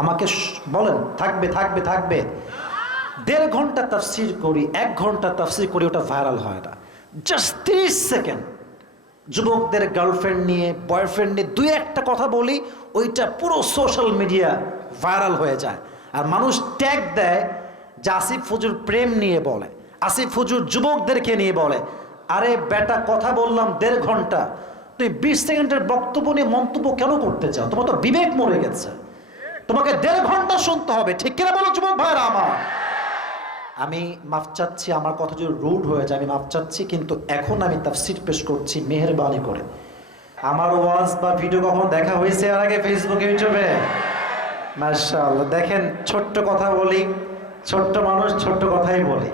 আমাকে বলেন থাকবে থাকবে থাকবে। 1.5 ঘন্টা তাফসির করি, 1 ঘন্টা তাফসির করি, ওটা ভাইরাল হয় না। জাস্ট 30 সেকেন্ড যুবকদের গার্লফ্রেন্ড নিয়ে, বয়ফ্রেন্ড নিয়ে 2-1টা কথা বলি, ওইটা পুরো সোশ্যাল মিডিয়া ভাইরাল হয়ে যায়। আর মানুষ ট্যাগ দেয় যে আসিফ হুজুর প্রেম নিয়ে বলে, আসিফ হুজুর যুবকদেরকে নিয়ে বলে। আরে বেটা, কথা বললাম 1.5 ঘন্টা, তুই 20 সেকেন্ডের বক্তব্য নিয়ে মন্তব্য কেন করতে চাও? তোমার তো বিবেক মরে গেছে, তোমাকে 1.5 ঘন্টা শুনতে হবে, ঠিক কিনা বলো যুবক ভাইরা আমার? আমি মাফ চাচ্ছি, আমার কথা যদি রুড হয়ে যায় আমি মাফ চাচ্ছি, কিন্তু এখন আমি তাফসীর পেশ করছি মেহেরবানি করে। আমার ওয়াজ বা ভিডিও কখনো দেখা হয়েছে এর আগে ফেসবুকে, ইউটিউবে? মাশাআল্লাহ। দেখেন, ছোট্ট কথা বলি, ছোট্ট মানুষ, ছোট্ট কথাই বলি।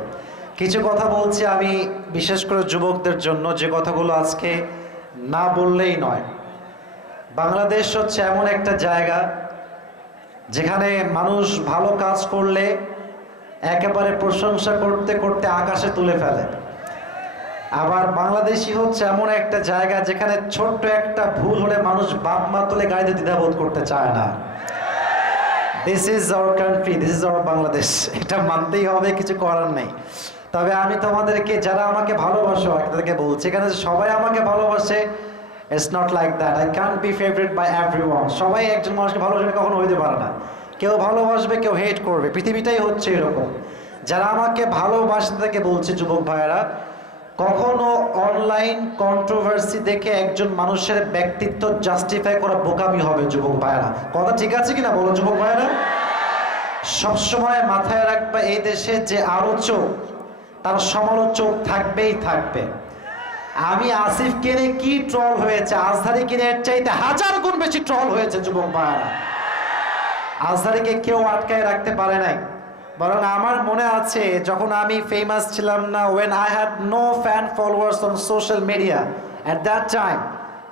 কিছু কথা বলছি আমি বিশেষ করে যুবকদের জন্য, যে কথাগুলো আজকে না বললেই নয়। বাংলাদেশ হচ্ছে এমন একটা জায়গা যেখানে মানুষ ভালো কাজ করলে একেবারে প্রশংসা করতে করতে আকাশে তুলে ফেলে। আবার বাংলাদেশই হচ্ছে এমন একটা জায়গা যেখানে ছোট্ট একটা ভুল হলে মানুষ বাপ মা তুলে গাড়িতে দ্বিধাবোধ করতে চায় না। This is our country, this is our Bangladesh. এটা মানতেই হবে, কিছু করার নেই। তবে আমি তোমাদেরকে, যারা আমাকে ভালোবাসো, তাদেরকে বলছি, এখানে সবাই আমাকে ভালোবাসে, it's not like that. I can't B favourite by everyone. সবাই একজন মানুষকে ভালোবাসবে কখনো হইতে পারে না। কেউ ভালোবাসবে, কেউ হেট করবে, পৃথিবীটাই হচ্ছে এরকম। যারা আমাকে ভালোবাসে তাদেরকে বলছি, যুবক ভাইয়েরা, কখনো অনলাইন কন্ট্রোভার্সি দেখে একজন মানুষের ব্যক্তিত্ব জাস্টিফাই করা বোকামি হবে যুবক ভাইয়েরা। কথা ঠিক আছে কিনা বলো যুবক ভাইয়েরা? সবসময় মাথায় রাখবে, এই দেশে যে আলোচক তার সমালোচক থাকবেই থাকবে। আমি আসিফ কিনে কি ট্রল হয়েছে, আজহারি কিনে এর চাইতে 1000 গুণ বেশি ট্রল হয়েছে যুবক ভাইয়েরা। আজহারিকে কেউ আটকায় রাখতে পারে নাই। বরং আমার মনে আছে যখন আমি ফেমাস ছিলাম না, when I had no fan followers on social media at that time,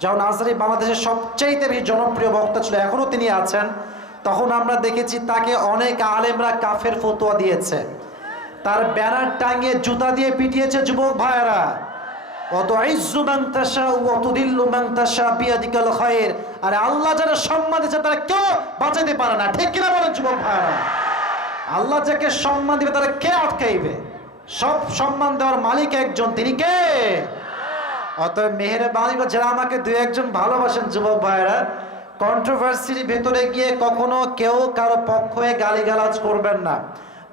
যখন আজহারি বাংলাদেশের সবচেয়ে বেশি জনপ্রিয় বক্তা ছিল, এখনো তিনি আছেন, তখন আমরা দেখেছি তাকে অনেক আলেমরা কাফের ফতোয়া দিয়েছে, তার ব্যানার টাঙিয়ে জুতা দিয়ে পিটিয়েছে যুবক ভাইয়েরা। ওয়াতুইজ্জু মান তাশা ওয়া তুদিল্লু মান তাশা বিয়াদিকাল খায়র। আরে আল্লাহ যারা সম্মান দিয়েছে তারা কেউ বাঁচাতে পারে না, ঠিক কিনা বলেন যুবক ভাইয়েরা? আল্লাহ যাকে সম্মান দিবে তারা কে আটকাইবে? সব সম্মান দেওয়ার মালিক একজন, তিনি কে? অতএব মেহেরবানি করে যারা আমাকে 2-1 জন ভালোবাসেন যুবক ভাইয়েরা, কন্ট্রোভার্সির ভেতরে গিয়ে কখনো কেউ কারো পক্ষ হয়ে গালিগালাজ করবেন না।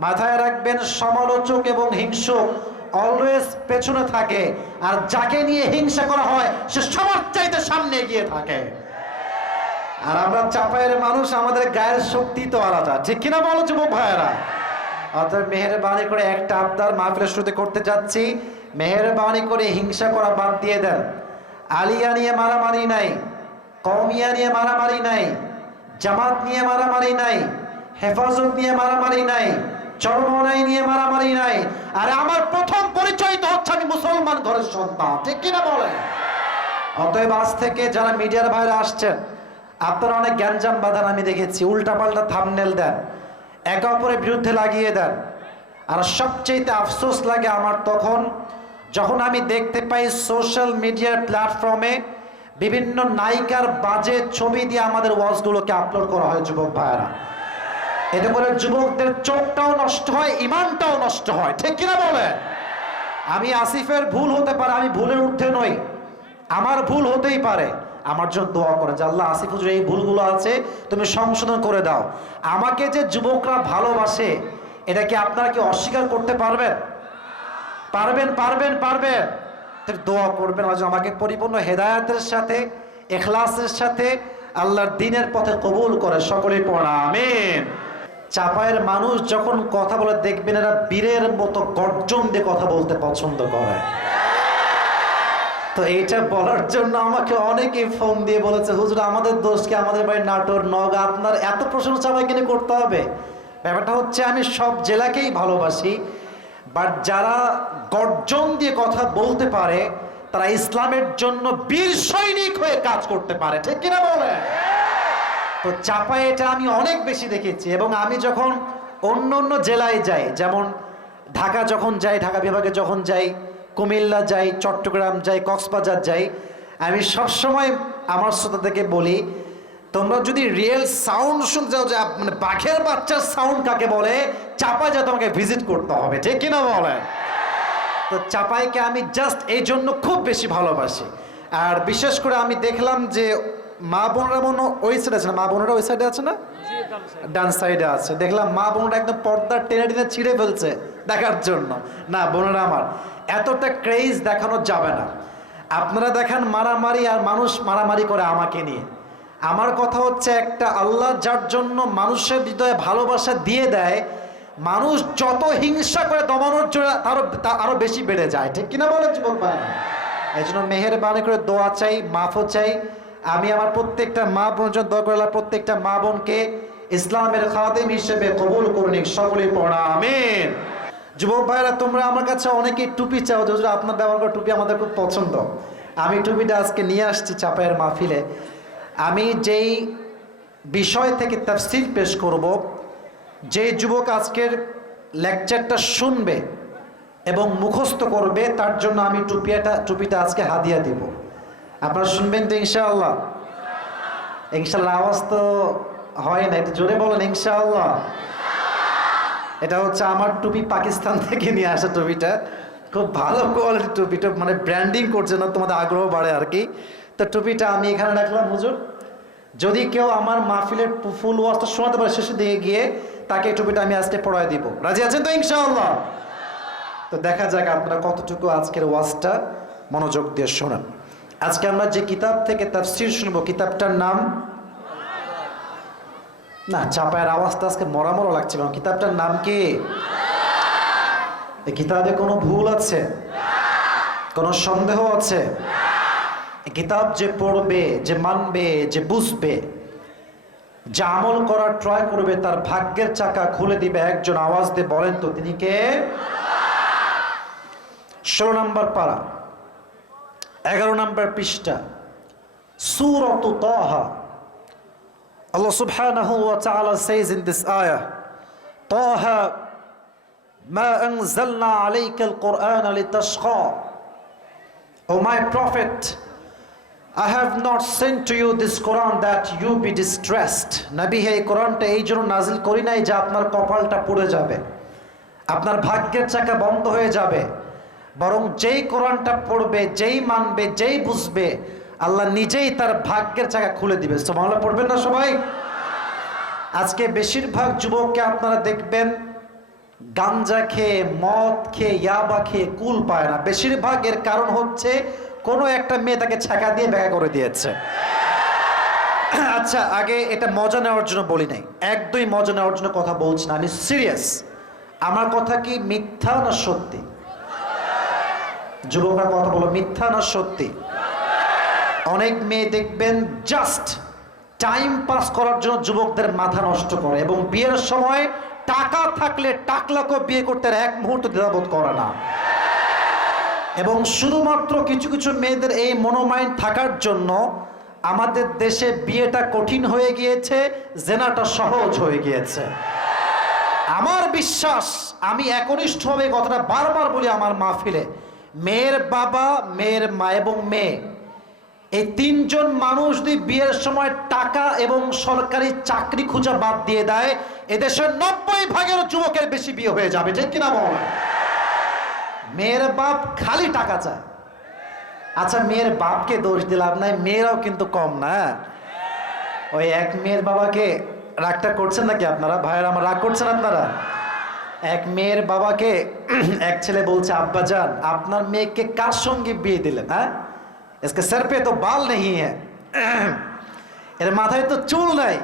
মাথায় রাখবেন, সমালোচক এবং হিংসুক অলওয়েজ পেছনে থাকে, আর যাকে নিয়ে হিংসা করা হয় সে সবার চাইতে সামনে এগিয়ে থাকে। আর আমরা চাপায়ের মানুষ, আমাদের গায়ের শক্তি তো আলাদা, ঠিক কিনা বলো যুবক ভাইয়েরা? অতএব মেহেরবানি করে একটা আবদার মাহফিলের শুরুতে করতে যাচ্ছি, মেহেরবানি করে হিংসা করা বাদ দিয়ে দেন। আলিয়া নিয়ে মারামারি নাই, কওমিয়া নিয়ে মারামারি নাই, জামাত নিয়ে মারামারি নাই, হেফাজত নিয়ে মারামারি নাই, চরমনাই নিয়ে মারামারি নাই। আরে আমার প্রথম পরিচয় তো হচ্ছে আমি মুসলমান ঘরের সন্তান, ঠিক কিনা বলেন? অতএব আজ থেকে যারা মিডিয়ার বাইরে আসছেন, আপনারা অনেক গ্যাঞ্জাম বাঁধান আমি দেখেছি, উল্টাপাল্টা থাম্বনেল দেন, একে অপরের বিরুদ্ধে লাগিয়ে দেন। আর সবচেয়ে আফসোস লাগে আমার তখন, যখন আমি দেখতে পাই সোশ্যাল মিডিয়ার প্ল্যাটফর্মে বিভিন্ন নায়িকার বাজে ছবি দিয়ে আমাদের ওয়াজগুলোকে আপলোড করা হয় যুবক ভাইয়েরা। এতে করে যুবকদের চোখটাও নষ্ট হয়, ইমানটাও নষ্ট হয়, ঠিক কিনা বলে? আমি আসিফের ভুল হতে পারে, আমি ভুলের ঊর্ধ্বে নই, আমার ভুল হতেই পারে। আমার জন্য দোয়া করেন যে আল্লাহ, আসিফ হুজুর এই ভুলগুলো আছে তুমি সংশোধন করে দাও। আমাকে যে যুবকরা ভালোবাসে, এটা কি আপনারা কি অস্বীকার করতে পারবেন? পারবেন পারবেন পারবেন। দোয়া করবেন আমাকে পরিপূর্ণ হেদায়েতের সাথে, ইখলাসের সাথে আল্লাহর দ্বীনের পথে কবুল করে, সকলেই পড়া আমিন। চাপায়ের মানুষ যখন কথা বলে দেখবেন এরা বীরের মতো গর্জন দিয়ে কথা বলতে পছন্দ করে। তো এইটা বলার জন্য আমাকে অনেকেই ফোন দিয়ে বলেছে, হুজুর আমাদের দোষ কি, আমাদের বাড়ি নাটোর, নওগাঁ, আপনার এত প্রশংসা আমাকে নিয়ে করতে হবে? ব্যাপারটা হচ্ছে আমি সব জেলাকেই ভালোবাসি, বাট যারা গর্জন দিয়ে কথা বলতে পারে তারা ইসলামের জন্য বীর সৈনিক হয়ে কাজ করতে পারে, ঠিক কিনা বলে? তো চাপায় এটা আমি অনেক বেশি দেখেছি। এবং আমি যখন অন্য অন্য জেলায় যাই, যেমন ঢাকা যখন যাই, ঢাকা বিভাগে যখন যাই, কুমিল্লা যাই, চট্টগ্রাম যাই, কক্সবাজার যাই, আমি সবসময় আমার শ্রোতাদেরকে বলি তোমরা যদি রিয়েল সাউন্ড শুনতে চাও, যে মানে বাঘের বাচ্চার সাউন্ড কাকে বলে, চাপায় যা তোমাকে ভিজিট করতে হবে, ঠিক কিনা বলে? তো চাপাইকে আমি জাস্ট এই জন্য খুব বেশি ভালোবাসি। আর বিশেষ করে আমি দেখলাম যে মা বোনরা মনে ওই সাইডে আছে না, মা বোনরা ওই সাইডে আছে না, ডান সাইডে আছে, দেখলাম মা বোনরা একদম পর্দা টেনে টেনে ছিঁড়ে ফেলছে দেখার জন্য। না বোনেরা আমার, এতটা ক্রেজ দেখানো যাবে না। আপনারা দেখান মারামারি, আর মানুষ মারামারি করে আমাকে নিয়ে। আমার কথা হচ্ছে একটা, আল্লাহ যার জন্য মানুষের হৃদয়ে ভালোবাসা দিয়ে দেয়, মানুষ যত হিংসা করে দমানোর জন্য আরো বেশি বেড়ে যায়, ঠিক কিনা বলে যুবক ভাই? এই জন্য মেহেরবানি করে দোয়া চাই, মাফও চাই। আমি আমার প্রত্যেকটা মা বোন জন্য দোয়া করলাম, প্রত্যেকটা মা বোনকে ইসলামের খাদেম হিসেবে কবুল করুন, সকলেই পড়া আমিন। যুবক ভাইরা, তোমরা আমার কাছে অনেকেই টুপি চাও, যে আপনার ব্যবহার করা টুপি আমাদের খুব পছন্দ। আমি টুপিটা আজকে নিয়ে আসছি চাপায়ের মাহফিলে। আমি যেই বিষয় থেকে তাফসীর পেশ করব, যে যুবক আজকের লেকচারটা শুনবে এবং মুখস্থ করবে, তার জন্য আমি টুপিটা আজকে হাদিয়া দিব। আপনারা শুনবেন তো ইনশাআল্লাহ? ইনশাআল্লাহ আওয়াজ তো হয় না, একটু জোরে বলেন ইনশাআল্লাহ। এটা হচ্ছে আমার টুপি, পাকিস্তান থেকে নিয়ে আসা টুপিটা, খুব ভালো কোয়ালিটির টুপিটা, মানে ব্র্যান্ডিং করছে না, তোমাদের আগ্রহ বাড়ে আর কি। তো টুপিটা আমি এখানে রাখলাম হুজুর, যদি কেউ আমার মাহফিলের ফুল ওয়াজটা শোনাতে পারে, শেষের দিকে গিয়ে তাকে এই টুপিটা আমি আজকে পড়ায় দিব। রাজি আছেন তো ইনশাআল্লাহ? তো দেখা যাক আপনারা কতটুকু আজকের ওয়াজটা মনোযোগ দিয়ে শোনেন। আজকে আমরা যে কিতাব থেকে তাফসীর শুনবো, কিতাবটার নাম, না চাপায়ের আওয়াজটা আজকে মরা মরা লাগছে, কারণ কিতাবটার নাম কি? এই কিতাবে কোনো ভুল আছে? কোনো সন্দেহ আছে? কিতাব যে পড়বে, যে মানবে, যে বুঝবে, যে আমল করার ট্রাই করবে, তার ভাগ্যের চাকা খুলে দিবে একজন। আওয়াজ দিয়ে বলেন তো তিনি কে? 16 নম্বর পারা, 11 নম্বর পৃষ্ঠা, সূরাত তাহা। Allah subhanahu wa ta'ala says in this ayah, Taha ma anzalna alayka al-Qur'ana litashqa. O my prophet, I have not sent to you this Quran that you be distressed. Nabi হে, এই কোরআনটা এই জন্য নাজিল করি নাই যে আপনার কপালটা পুড়ে যাবে, আপনার ভাগ্যের চাকা বন্ধ হয়ে যাবে। বরং যেই কোরআনটা পড়বে, যেই মানবে, যেই বুঝবে, আল্লাহ নিজেই তার ভাগ্যের চাকা খুলে দিবে। সুবহানাল্লাহ পড়বেন না সবাই? আজকে বেশিরভাগ যুবককে আপনারা দেখবেন গাঞ্জা খেয়ে, মদ খেয়ে, ইয়াবা খেয়ে কুল পায় না। বেশিরভাগ এর কারণ হচ্ছে কোনো একটা মেয়ে তাকে ছ্যাঁকা দিয়ে ব্যাগা করে দিয়েছে। আচ্ছা, আগে এটা মজা নেওয়ার জন্য বলি নাই, একদমই মজা নেওয়ার জন্য কথা বলছি না, আমি সিরিয়াস। আমার কথা কি মিথ্যা না সত্যি? যুবকরা কথা বলো, মিথ্যা না সত্যি? অনেক মেয়ে দেখবেন জাস্ট টাইম পাস করার জন্য যুবকদের মাথা নষ্ট করে, এবং বিয়ের সময় টাকা থাকলে টাকলাকেও বিয়ে করতে এক মুহূর্ত দ্বিধাবোধ করে না। এবং শুধুমাত্র কিছু কিছু মেয়েদের এই মনোমাইন্ড থাকার জন্য আমাদের দেশে বিয়েটা কঠিন হয়ে গিয়েছে, জেনাটা সহজ হয়ে গিয়েছে। আমার বিশ্বাস, আমি একনিষ্ঠভাবে কথাটা বারবার বলি আমার মাহফিলে, মেয়ের বাবা, মেয়ের মা এবং মেয়ে, এই তিনজন মানুষ যদি বিয়ের সময় টাকা এবং সরকারি চাকরি খোঁজা বাদ দিয়ে দেয়, এদেশের 90% যুবকের বেশি বিয়ে হয়ে যাবে, ঠিক কিনা বল? মেয়ের বাপ খালি টাকা চায়। আচ্ছা, মেয়ের বাপকে দোষ দিলাম নাই, মেয়েরাও কিন্তু কম না। ওই এক মেয়ের বাবাকে, রাগটা করছেন নাকি আপনারা ভাইয়েরা? আমার রাগ করছেন আপনারা? এক মেয়ের বাবাকে এক ছেলে বলছে, আব্বা জান আপনার মেয়েকে কার সঙ্গে বিয়ে দিলেন? হ্যাঁ, इसके सर पे तो बाल नहीं है, এর মাথায় তো চুল নাই।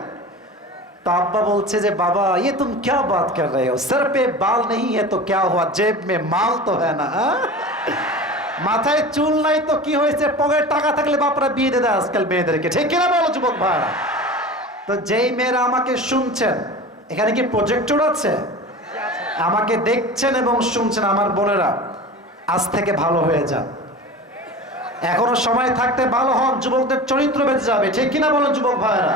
तो अब्बा बोलছে যে बाबा ये तुम क्या बात कर रहे हो, सर पे बाल नहीं है तो क्या हुआ, जेब में माल तो है ना। মাথায় চুল নাই তো কি হয়েছে, পকেটে টাকা থাকলে বাপরা বিয়ে দিয়ে দেয় আজকাল মেয়েদেরকে, ঠিক কিনা বলো যুবক ভাইরা? তো যেই মেয়েরা আমাকে শুনছেন, এখানে কি প্রজেক্টর আছে? আমাকে দেখছেন এবং শুনছেন আমার বোনেরা, আজ থেকে ভালো হয়ে যান, এখনো সময় থাকতে ভালো হন, যুবকদের চরিত্র বেঁচে যাবে, ঠিক কিনা বলেন যুবক ভাইরা?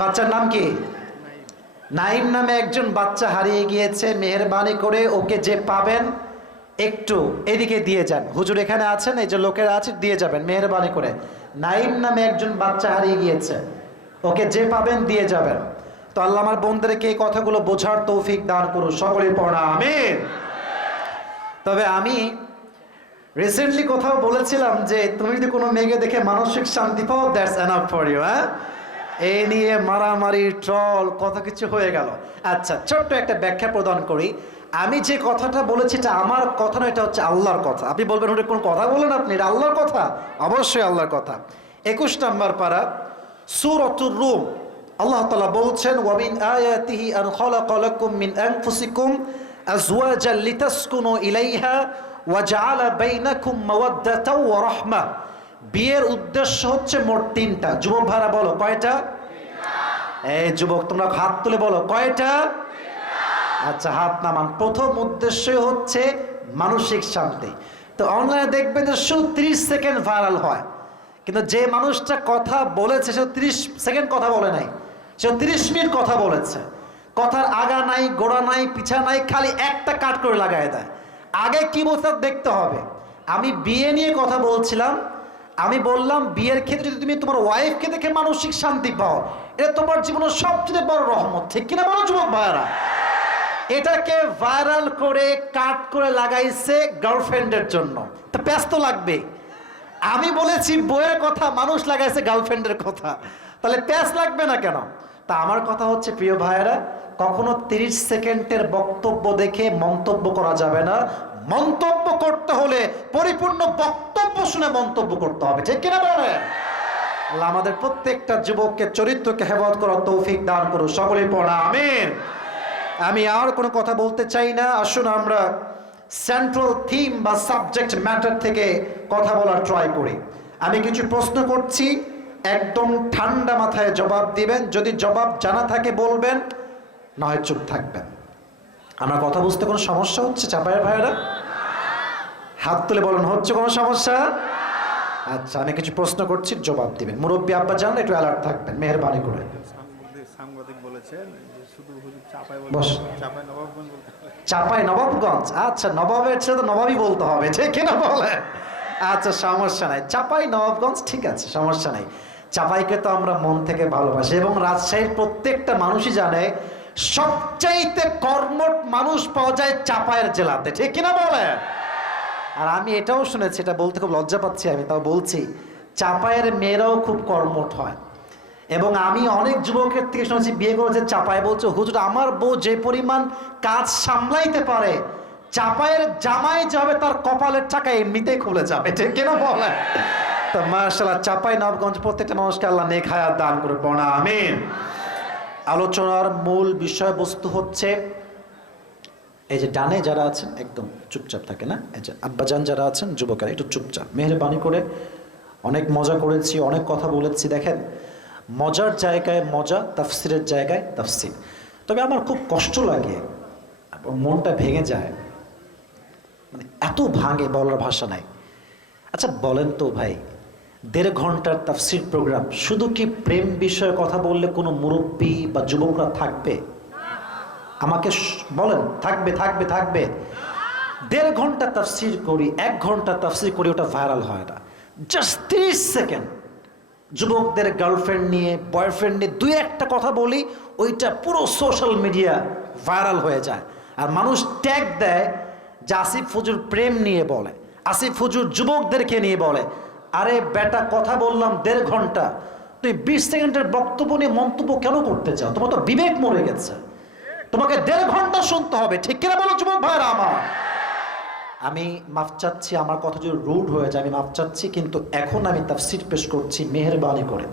বাচ্চার নাম কি? নাইম নামে একজন বাচ্চা হারিয়ে গিয়েছে। মেহেরবানি করে ওকে যে পাবেন একটু এদিকে দিয়ে যান। হুজুর এখানে আছেন, এই যে লোকেরা আছে, দিয়ে যাবেন মেহেরবানি করে। নাইম নামে একজন বাচ্চা হারিয়ে গিয়েছে, ওকে যে পাবেন দিয়ে যাবেন। তো আল্লাহ আমার বোনদেরকে এই কথাগুলো বোঝার তৌফিক দান করুন, সকলেই পড়া আমিন। তবে আমি রিসেন্টলি কোথাও বলেছিলাম যে তুমি যদি কোনো মেয়েকে দেখে মানসিক শান্তি পাও, দ্যাটস এনাফ ফর ইউ। হ্যাঁ, এই নিয়ে মারামারি, ট্রল, কত কিছু হয়ে গেল। আচ্ছা, ছোট্ট একটা ব্যাখ্যা প্রদান করি। আমি যে কথাটা বলেছি এটা আমার কথা না, এটা হচ্ছে আল্লাহর কথা। আপনি বলবেন ওটা কোন কথা বলেন আপনি, এটা আল্লাহর কথা। অবশ্যই আল্লাহর কথা। 21 নম্বর পারা সূরাতুর রূম, আল্লাহ তাআলা বলছেন ওয়ামিন আয়াতিহি আন খালাকা লাকুম মিন আনফুসিকুম আজওয়াজান লিতাসকুনু ইলাইহা ওয়া জাআলা বাইনাকুম মাওয়াদ্দাতাও ওয়া রাহমা। বিয়ের উদ্দেশ্য হচ্ছে মোট 3টা। যুবক ভাইরা বলো কয়টা? এই যুবক তোমরা হাত তুলে বলো কয়টা? আচ্ছা, হাত নামান। প্রথম উদ্দেশ্য হচ্ছে মানসিক শান্তি। তো অনলাইনে দেখবেন যে শুধু 30 সেকেন্ড ভাইরাল হয়, কিন্তু যে মানুষটা কথা বলেছে সে 30 সেকেন্ড কথা বলে নাই, সে 30 মিনিট কথা বলেছে। কথার আগা নাই, গোড়া নাই, পিছা নাই, খালি একটা কাট করে লাগায় দেয়। আগে কি বলতে দেখতে হবে। আমি বিয়ে নিয়ে কথা বলছিলাম, আমি বললাম বিয়ের ক্ষেত্রে যদি তুমি তোমার ওয়াইফকে দেখে মানসিক শান্তি পাও, এটা তোমার জীবনের সবচেয়ে বড় রহমত, ঠিক কিনা বলো যুবক ভাইরা? এটাকে ভাইরাল করে কাট করে লাগাইছে গার্লফ্রেন্ডের জন্য, তো ব্যস্ত লাগবে। আমি বলেছি বইয়ের কথা, মানুষ লাগাইছে গার্লফ্রেন্ডের কথা, তাহলে প্যাস লাগবে না কেন? তা আমার কথা হচ্ছে প্রিয় ভাইয়েরা, কখনো 30 সেকেন্ডের বক্তব্য দেখে মন্তব্য করা যাবে না। মন্তব্য করতে হলে পরিপূর্ণ বক্তব্য শুনে মন্তব্য করতে হবে, ঠিক কিনা বলে? আল্লাহ আমাদের প্রত্যেকটা যুবককে চরিত্রকে হেফাজত করার তৌফিক দান করুন, সকলেই পড়া আমিন। আমি আর কোনো কথা বলতে চাই না, আসুন আমরা সেন্ট্রাল থিম বা সাবজেক্ট ম্যাটার থেকে কথা বলার ট্রাই করি। আমি কিছু প্রশ্ন করছি, একদম ঠান্ডা মাথায় জবাব দিবেন। যদি জবাব জানা থাকে বলবেন, না হয় চুপ থাকবেন। আমার কথা বুঝতে কোনো সমস্যা হচ্ছে চাপায়ের ভাইয়েরা? হাত তুলে বলুন হচ্ছে কোনো সমস্যা? আচ্ছা, আমি কিছু প্রশ্ন করছি, জবাব দিবেন। মুরব্বী আব্বা জানলে একটু অ্যালার্ট থাকবেন মেহেরবানি করে। সাংবাদিক বলেছেন যে শুধু চাপাই নবাবগঞ্জ। আচ্ছা, নবাবের ছেলে তো নবাবই বলতে হবে, ঠিক কিনা বলে? আচ্ছা, সমস্যা নাই, চাপাই নবাবগঞ্জ, ঠিক আছে, সমস্যা নাই। চাপাইকে তো আমরা মন থেকে ভালোবাসি, এবং রাজশাহীর প্রত্যেকটা মানুষই জানে সবচাইতে কর্মঠ মানুষ পাওয়া যায় চাপাইয়ের জেলাতে, ঠিক কিনা বলে? আর আমি এটাও শুনেছি, এটা বলতে খুব লজ্জা পাচ্ছি, আমি তাও বলছি, চাপাইয়ের মেয়েরাও খুব কর্মঠ হয়। এবং আমি অনেক যুবকের থেকে শুনেছি বিয়ে করেছে চাপায়, বলছে হুজুর আমার বউ যে পরিমাণ কাজ সামলাইতে পারে, চাপায়ের জামাই যাবে তার কপালের টাকা এমনিতেই খুলে যাবে, ঠিক কিনা বলে? তো মাশাআল্লাহ, চাপাই নবাবগঞ্জ প্রত্যেকটা মানুষকে আল্লাহ নেক হায়াত দান করে পড়া আমিন। আলোচনার মূল বিষয়বস্তু হচ্ছে, এই যে ডানে যারা আছেন একদম চুপচাপ থাকে না, এই যে আব্বাজান যারা আছেন যুবকেরা একটু চুপচাপ, মেহেরবানি করে। অনেক মজা করেছি, অনেক কথা বলেছি, দেখেন মজার জায়গায় মজা, তাফসিরের জায়গায় তাফসির। তবে আমার খুব কষ্ট লাগে এবং মনটা ভেঙে যায়, মানে এত ভাঙে বলার ভাষা নাই। আচ্ছা বলেন তো ভাই, 1.5 ঘন্টার তাফসির প্রোগ্রাম, শুধু কি প্রেম বিষয়ে কথা বললে কোনো মুরব্বী বা যুবকরা থাকবে? আমাকে বলেন, থাকবে থাকবে থাকবে? 1.5 ঘন্টা তাফসির করি, 1 ঘন্টা তাফসির করি, ওটা ভাইরাল হয় না। জাস্ট 30 সেকেন্ড যুবকদের গার্লফ্রেন্ড নিয়ে, বয়ফ্রেন্ড নিয়ে 2-1টা কথা বলি, ওইটা পুরো সোশ্যাল মিডিয়া ভাইরাল হয়ে যায়। আর মানুষ ট্যাগ দেয় যে আসিফ হুজুর প্রেম নিয়ে বলে, আসিফ হুজুর যুবকদেরকে নিয়ে বলে। আরে বেটা, কথা বললাম 1.5 ঘন্টা, তুই 20 সেকেন্ডের বক্তব্য নিয়ে মন্তব্য কেন করতে চাও? তোমার তো বিবেক মরে গেছে, তোমাকে 1.5 ঘন্টা শুনতে হবে, ঠিক কিনা বলো যুবক ভাইরা আমার? আমি মাফ চাচ্ছি, আমার কথা যদি রুড হয়ে যায় আমি মাফ চাচ্ছি, কিন্তু এখন আমি তাফসীর পেশ করছি মেহেরবানি করে।